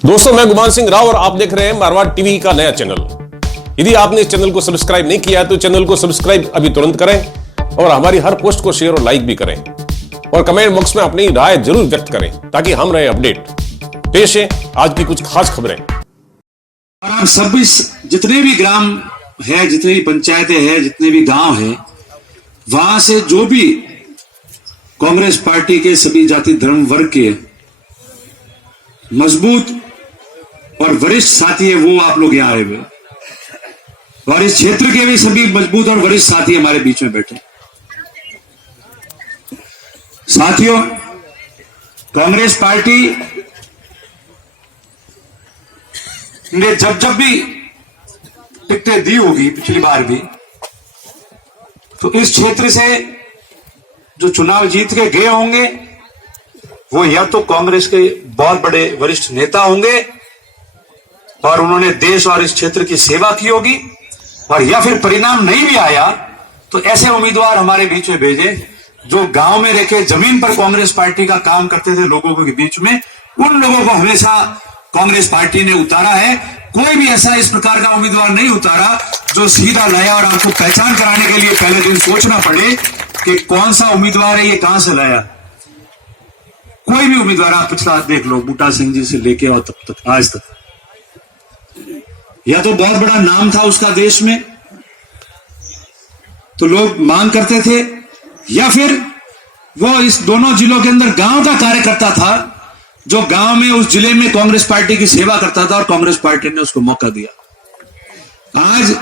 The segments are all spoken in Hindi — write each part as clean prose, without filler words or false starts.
दोस्तों, मैं गुमान सिंह राव और आप देख रहे हैं मारवाड़ टीवी का नया चैनल। यदि आपने इस चैनल को सब्सक्राइब नहीं किया तो चैनल को सब्सक्राइब अभी तुरंत करें और हमारी हर पोस्ट को शेयर और लाइक भी करें और कमेंट बॉक्स में अपनी राय जरूर व्यक्त करें ताकि हम रहे अपडेट। पेश है आज की कुछ खास खबरें। और आप सब जितने भी ग्राम है, जितनी भी पंचायतें हैं, जितने भी गांव हैं, वहां से जो भी कांग्रेस पार्टी के सभी जाति धर्म वर्ग के मजबूत और वरिष्ठ साथी है, वो आप लोग यहां आए हुए और इस क्षेत्र के भी सभी मजबूत और वरिष्ठ साथी हमारे बीच में बैठे। साथियों, कांग्रेस पार्टी ने जब भी टिकटें दी होगी पिछली बार भी, तो इस क्षेत्र से जो चुनाव जीत के गए होंगे वो या तो कांग्रेस के बहुत बड़े वरिष्ठ नेता होंगे और उन्होंने देश और इस क्षेत्र की सेवा की होगी, और या फिर परिणाम नहीं भी आया तो ऐसे उम्मीदवार हमारे बीच में भेजे जो गांव में रखे जमीन पर कांग्रेस पार्टी का काम करते थे लोगों के बीच में। उन लोगों को हमेशा कांग्रेस पार्टी ने उतारा है। कोई भी ऐसा इस प्रकार का उम्मीदवार नहीं उतारा जो सीधा लाया और आपको पहचान कराने के लिए पहले दिन सोचना पड़े कि कौन सा उम्मीदवार है, ये कहां से लाया। कोई भी उम्मीदवार आप पिछला देख लो, बूटा सिंह जी से लेके और तब तक आज तक, या तो बहुत बड़ा नाम था उसका देश में तो लोग मांग करते थे, या फिर वो इस दोनों जिलों के अंदर गांव का कार्यकर्ता था जो गांव में उस जिले में कांग्रेस पार्टी की सेवा करता था और कांग्रेस पार्टी ने उसको मौका दिया। आज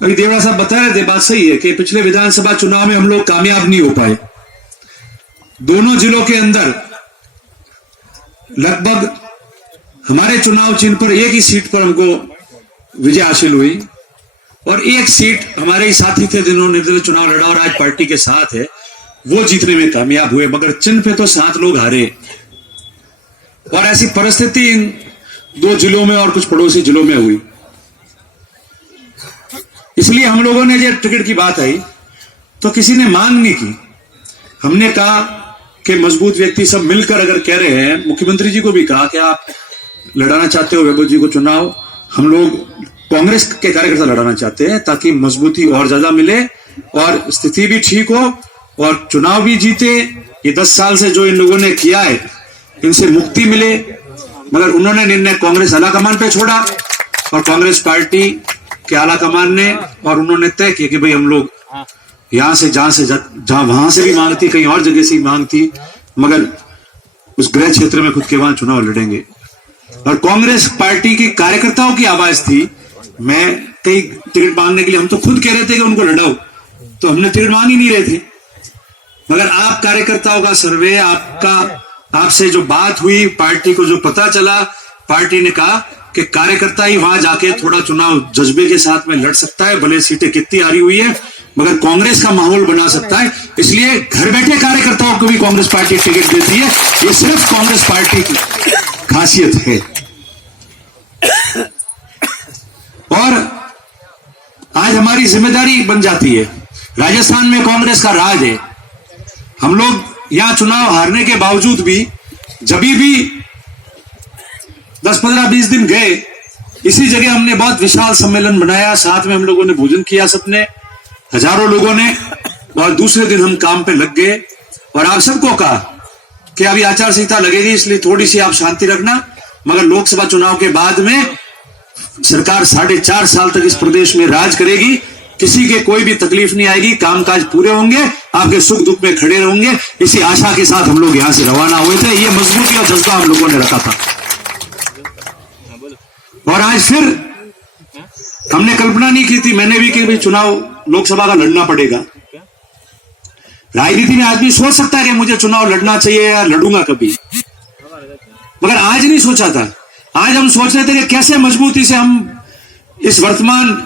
अभी देवड़ा साहब बता रहे थे, बात सही है कि पिछले विधानसभा चुनाव में हम लोग कामयाब नहीं हो पाए। दोनों जिलों के अंदर लगभग हमारे चुनाव चिन्ह पर एक ही सीट पर हमको विजय हासिल हुई और एक सीट हमारे ही साथी थे जिन्होंने निर्दलीय चुनाव लड़ा और आज पार्टी के साथ है, वो जीतने में कामयाब हुए, मगर चिन्ह पे तो 7 लोग हारे। और ऐसी परिस्थिति इन 2 जिलों में और कुछ पड़ोसी जिलों में हुई। इसलिए हम लोगों ने जब टिकट की बात आई तो किसी ने मांग नहीं की। हमने कहा कि मजबूत व्यक्ति सब मिलकर अगर कह रहे हैं, मुख्यमंत्री जी को भी कहा कि आप लड़ाना चाहते हो वैभव जी को चुनाव, हम लोग कांग्रेस के कार्यकर्ता लड़ाना चाहते हैं ताकि मजबूती और ज्यादा मिले और स्थिति भी ठीक हो और चुनाव भी जीते। ये 10 साल से जो इन लोगों ने किया है इनसे मुक्ति मिले, मगर उन्होंने निर्णय कांग्रेस आलाकमान पे छोड़ा और कांग्रेस पार्टी के आलाकमान ने और उन्होंने तय किया कि भाई हम लोग यहां से जहां वहां से भी मांग थी, कहीं और जगह से मांग थी, मगर उस गृह क्षेत्र में खुद के वहां चुनाव लड़ेंगे। और कांग्रेस पार्टी के कार्यकर्ताओं की आवाज थी। मैं कई टिकट मांगने के लिए, हम तो खुद कह रहे थे कि उनको लड़ाओ, तो हमने टिकट मांग ही नहीं रहे थे, मगर आप कार्यकर्ताओं का सर्वे, आपसे जो बात हुई, पार्टी को जो पता चला, पार्टी ने कहा कि कार्यकर्ता ही वहां जाके थोड़ा चुनाव जज्बे के साथ में लड़ सकता है, भले सीटें कितनी हारी हुई है मगर कांग्रेस का माहौल बना सकता है। इसलिए घर बैठे कार्यकर्ताओं को भी कांग्रेस पार्टी टिकट देती है। ये सिर्फ कांग्रेस पार्टी की खासियत है। और आज हमारी जिम्मेदारी बन जाती है, राजस्थान में कांग्रेस का राज है। हम लोग यहां चुनाव हारने के बावजूद भी जब भी 10-15-20 दिन गए, इसी जगह हमने बहुत विशाल सम्मेलन बनाया, साथ में हम लोगों ने भोजन किया सबने, हजारों लोगों ने, और दूसरे दिन हम काम पे लग गए और आप सबको कहा कि अभी आचार संहिता लगेगी इसलिए थोड़ी सी आप शांति रखना, मगर लोकसभा चुनाव के बाद में सरकार 4.5 साल तक इस प्रदेश में राज करेगी, किसी के कोई भी तकलीफ नहीं आएगी, कामकाज पूरे होंगे, आपके सुख दुख में खड़े रहेंगे। इसी आशा के साथ हम लोग यहां से रवाना हुए थे। ये मजबूती और जज्बा हम लोगों ने रखा था और आज फिर हमने कल्पना नहीं की थी, मैंने भी कि भाई चुनाव लोकसभा का लड़ना पड़ेगा। राजनीति में आदमी सोच सकता है कि मुझे चुनाव लड़ना चाहिए या लड़ूंगा कभी, मगर आज नहीं सोचा था। आज हम सोच रहे थे कि कैसे मजबूती से हम इस वर्तमान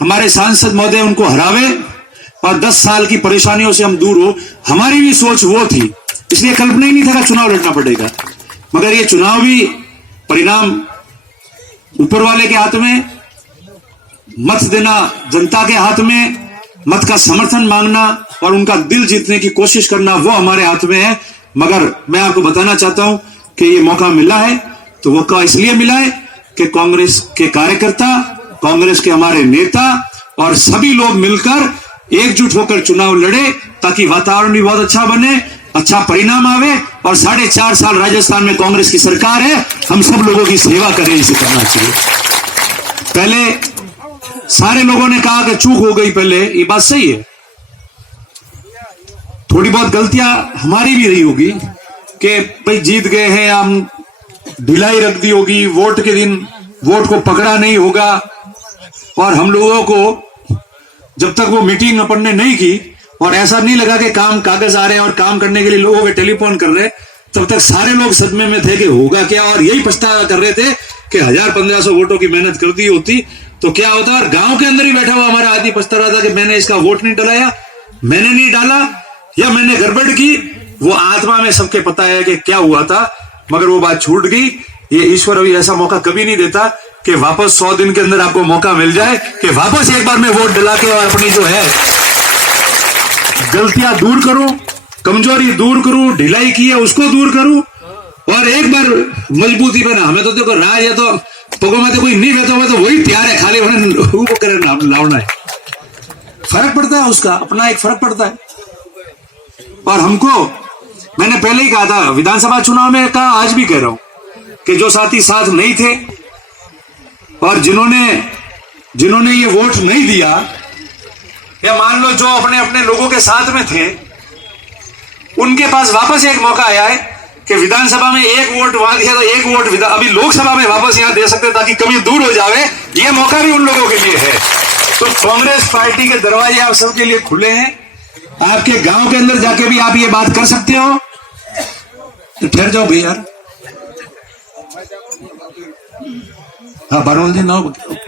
हमारे सांसद महोदय उनको हरावे और 10 साल की परेशानियों से हम दूर हो। हमारी भी सोच वो थी, इसलिए कल्पना ही नहीं था कि चुनाव लड़ना पड़ेगा। मगर ये चुनावी परिणाम ऊपर वाले के हाथ में, मत देना जनता के हाथ में, मत का समर्थन मांगना और उनका दिल जीतने की कोशिश करना वो हमारे हाथ में है। मगर मैं आपको बताना चाहता हूं कि ये मौका मिला है तो वो का इसलिए मिला है कि कांग्रेस के कार्यकर्ता, कांग्रेस के हमारे नेता और सभी लोग मिलकर एकजुट होकर चुनाव लड़े, ताकि वातावरण भी बहुत अच्छा बने, अच्छा परिणाम आवे, और 4.5 साल राजस्थान में कांग्रेस की सरकार है, हम सब लोगों की सेवा करें, इसे करना चाहिए। पहले सारे लोगों ने कहा कि चूक हो गई, पहले ये बात सही है, थोड़ी बहुत गलतियां हमारी भी रही होगी कि भाई जीत गए हैं, हम ढिलाई रख दी होगी, वोट के दिन वोट को पकड़ा नहीं होगा, और हम लोगों को जब तक वो मीटिंग अपन ने नहीं की और ऐसा नहीं लगा कि काम कागज आ रहे हैं और काम करने के लिए लोगों के टेलीफोन कर रहे, तब तक सारे लोग सदमे में थे कि होगा क्या, और यही पछतावा कर रहे थे कि 1000-1500 वोटों की मेहनत कर दी होती तो क्या होता। और गांव के अंदर ही बैठा हुआ हमारा आदमी पछता रहा था कि मैंने इसका वोट नहीं डलाया, मैंने नहीं डाला, या मैंने गड़बड़ की। वो आत्मा में सबके पता है कि क्या हुआ था, मगर वो बात छूट गई। ये ईश्वर अभी ऐसा मौका कभी नहीं देता कि वापस 100 दिन के अंदर आपको मौका मिल जाए कि वापस एक बार में वोट दिला के और अपनी जो है गलतियां दूर करूं, कमजोरी दूर करूं, ढिलाई की है उसको दूर करूं, और एक बार मजबूती पे ना। हमें तो देखो राज है तो पगो में तो कोई नहीं बैठा हुआ, तो वही तैयार है, खाली उन्हें लोगों को करे लावना है। फर्क पड़ता है उसका, अपना एक फर्क पड़ता है। और हमको, मैंने पहले ही कहा था विधानसभा चुनाव में, कहा आज भी कह रहा हूं कि जो साथी साथ नहीं थे और जिन्होंने ये वोट नहीं दिया, या मान लो जो अपने अपने लोगों के साथ में थे, उनके पास वापस एक मौका आया है कि विधानसभा में एक वोट वहां दिया तो एक वोट अभी लोकसभा में वापस यहां दे सकते, ताकि कमी दूर हो जावे। ये मौका भी उन लोगों के लिए है। तो कांग्रेस पार्टी के दरवाजे आप सबके लिए खुले हैं। आपके गांव के अंदर जाके भी आप ये बात कर सकते हो। तो ठहर जाओ भैया यार, हाँ बारोल जी ना,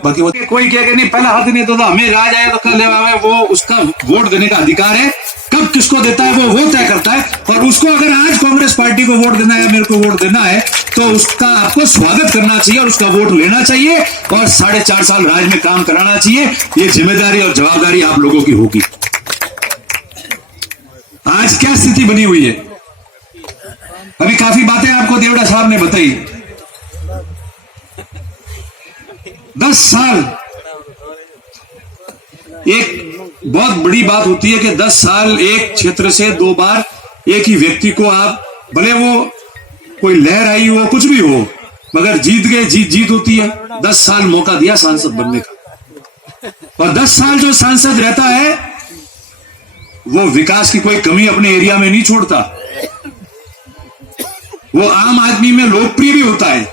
बाकी वो कोई कह के नहीं, पहला हाथ नहीं तो हमें राज आया तो कल आवे, वो उसका वोट देने का अधिकार है। कब किसको देता है वो तय करता है। और उसको अगर आज कांग्रेस पार्टी को वोट देना है, मेरे को वोट देना है, तो उसका आपको स्वागत करना चाहिए और उसका वोट लेना चाहिए और 4.5 साल राज में काम कराना चाहिए। ये जिम्मेदारी और जवाबदारी आप लोगों की होगी। आज क्या स्थिति बनी हुई है, अभी काफी बातें आपको देवड़ा साहब ने बताई। 10 साल एक बहुत बड़ी बात होती है कि 10 साल एक क्षेत्र से 2 बार एक ही व्यक्ति को आप, भले वो कोई लहर आई हो, कुछ भी हो, मगर जीत गए, जीत होती है। 10 साल मौका दिया सांसद बनने का, और 10 साल जो सांसद रहता है वो विकास की कोई कमी अपने एरिया में नहीं छोड़ता। वो आम आदमी में लोकप्रिय भी होता है।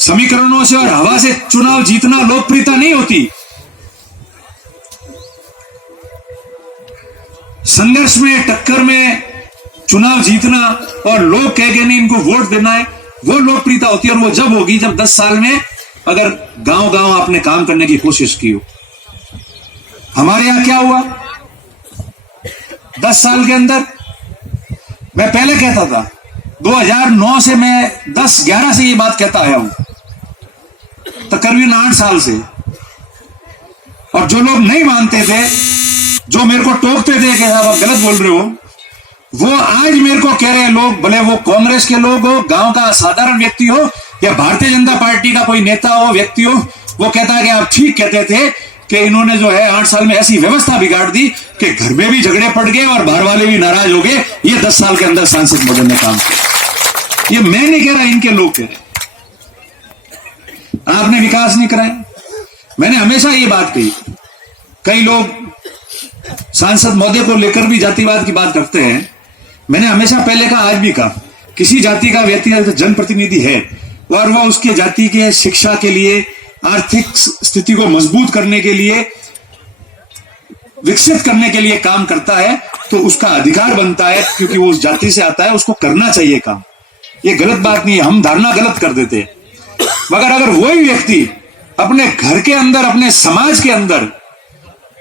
समीकरणों से और हवा से चुनाव जीतना लोकप्रियता नहीं होती। संघर्ष में, टक्कर में चुनाव जीतना और लोग कह के नहीं इनको वोट देना है, वो लोकप्रियता होती है। और वो जब होगी जब 10 साल में अगर गांव-गांव आपने काम करने की कोशिश की हो। हमारे यहां क्या हुआ 10 साल के अंदर, मैं पहले कहता था 2009 से, मैं 10-11 से ये बात कहता आया हूं, तकरीबन 8 साल से। और जो लोग नहीं मानते थे, जो मेरे को टोकते थे कि साहब आप गलत बोल रहे हो, वो आज मेरे को कह रहे हैं लोग, भले वो कांग्रेस के लोग हो, गांव का साधारण व्यक्ति हो, या भारतीय जनता पार्टी का कोई नेता हो, व्यक्ति हो, वो कहता है कि आप ठीक कहते थे कि इन्होंने जो है 8 साल में ऐसी व्यवस्था बिगाड़ दी कि घर में भी झगड़े पड़ गए और बाहर वाले भी नाराज हो गए। ये 10 साल के अंदर सांसद मोदी ने काम किया। ये मैं नहीं कह रहा, इनके लोग कह रहे। आपने विकास नहीं कराया। मैंने हमेशा ये बात कही, कई लोग सांसद महोदय को लेकर भी जातिवाद की बात करते हैं। मैंने हमेशा पहले कहा, आज भी कहा, किसी जाति का व्यक्ति जनप्रतिनिधि है और वह उसके जाति के शिक्षा के लिए, आर्थिक स्थिति को मजबूत करने के लिए, विकसित करने के लिए काम करता है, तो उसका अधिकार बनता है, क्योंकि वो उस जाति से आता है, उसको करना चाहिए काम। ये गलत बात नहीं है, हम धारणा गलत कर देते हैं। मगर अगर वही व्यक्ति अपने घर के अंदर, अपने समाज के अंदर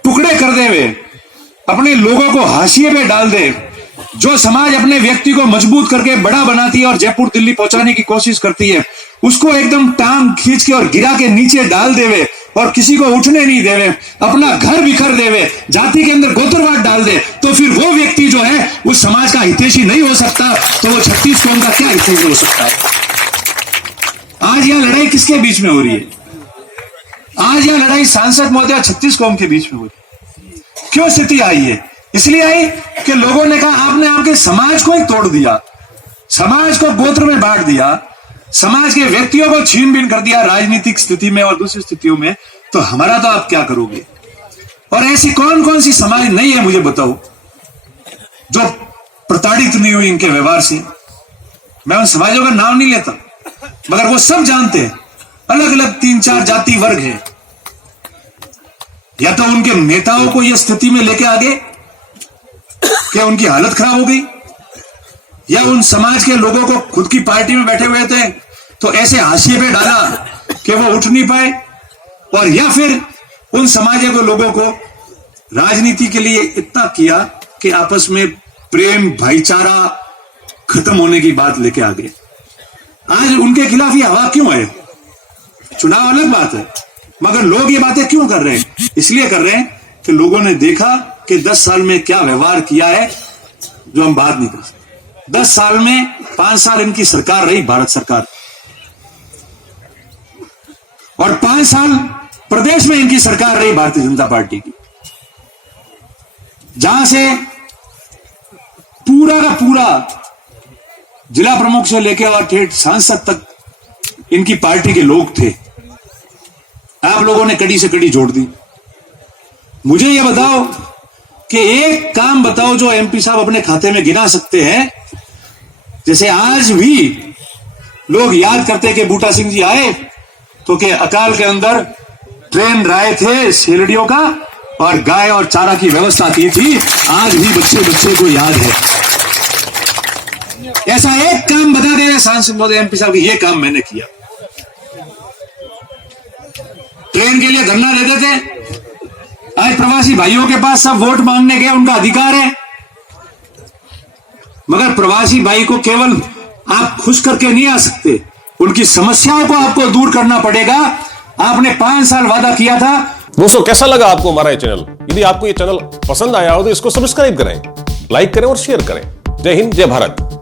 टुकड़े कर देवे, अपने लोगों को हाशिए पे डाल दे, जो समाज अपने व्यक्ति को मजबूत करके बड़ा बनाती है और जयपुर दिल्ली पहुंचाने की कोशिश करती है, उसको एकदम टांग खींच के और गिरा के नीचे डाल देवे और किसी को उठने नहीं देवे, अपना घर बिखर देवे, जाति के अंदर गोत्रवाद डाल दे, तो फिर वो व्यक्ति जो है उस समाज का हितैषी नहीं हो सकता। तो वो 36 कौम का क्या हितैषी हो सकता है। आज किसके बीच में हो रही है? आज यह लड़ाई सांसद महोदय 36 कौम के बीच में हो रही है। क्यों स्थिति आई है? इसलिए आई कि लोगों ने कहा आपने आपके समाज को ही तोड़ दिया, समाज को गोत्र में बांट दिया, समाज के व्यक्तियों को छीन बीन कर दिया राजनीतिक स्थिति में और दूसरी स्थितियों में, तो हमारा तो आप क्या करोगे? और ऐसी कौन कौन सी समाज नहीं है मुझे बताओ जो प्रताड़ित नहीं हुई इनके व्यवहार से? मैं उन समाजों का नाम नहीं लेता, मगर वो सब जानते हैं अलग अलग 3-4 जाति वर्ग है। या तो उनके नेताओं को यह स्थिति में लेके आ गए कि उनकी हालत खराब हो गई, या उन समाज के लोगों को खुद की पार्टी में बैठे हुए थे तो ऐसे हाशिए पे डाला कि वो उठ नहीं पाए, और या फिर उन समाज के लोगों को राजनीति के लिए इतना किया कि आपस में प्रेम भाईचारा खत्म होने की बात लेके आ गए। आज उनके खिलाफ ये हवा क्यों है? चुनाव अलग बात है, मगर लोग ये बातें क्यों कर रहे हैं? इसलिए कर रहे हैं कि लोगों ने देखा कि 10 साल में क्या व्यवहार किया है जो हम बात नहीं कर सकते। 10 साल में 5 साल इनकी सरकार रही, भारत सरकार, और 5 साल प्रदेश में इनकी सरकार रही भारतीय जनता पार्टी की, जहां से पूरा का पूरा जिला प्रमुख से लेकर और ठेठ सांसद तक इनकी पार्टी के लोग थे। आप लोगों ने कड़ी से कड़ी जोड़ दी। मुझे यह बताओ कि एक काम बताओ जो एमपी साहब अपने खाते में गिना सकते हैं। जैसे आज भी लोग याद करते कि बूटा सिंह जी आए तो के अकाल के अंदर ट्रेन राय थे शेलड़ियों का और गाय और चारा की व्यवस्था की थी। आज भी बच्चे बच्चे को याद है। ऐसा एक काम बता दे सांसद महोदय एमपी साहब, ये काम मैंने किया। ट्रेन के लिए धरना देते थे, आज प्रवासी भाइयों के पास सब वोट मांगने गए, उनका अधिकार है, मगर प्रवासी भाई को केवल आप खुश करके नहीं आ सकते, उनकी समस्याओं को आपको दूर करना पड़ेगा। आपने 5 साल वादा किया था। दोस्तों, कैसा लगा आपको हमारा ये चैनल? यदि आपको ये चैनल पसंद आया हो तो इसको सब्सक्राइब करें, लाइक करें और शेयर करें। जय हिंद, जय भारत।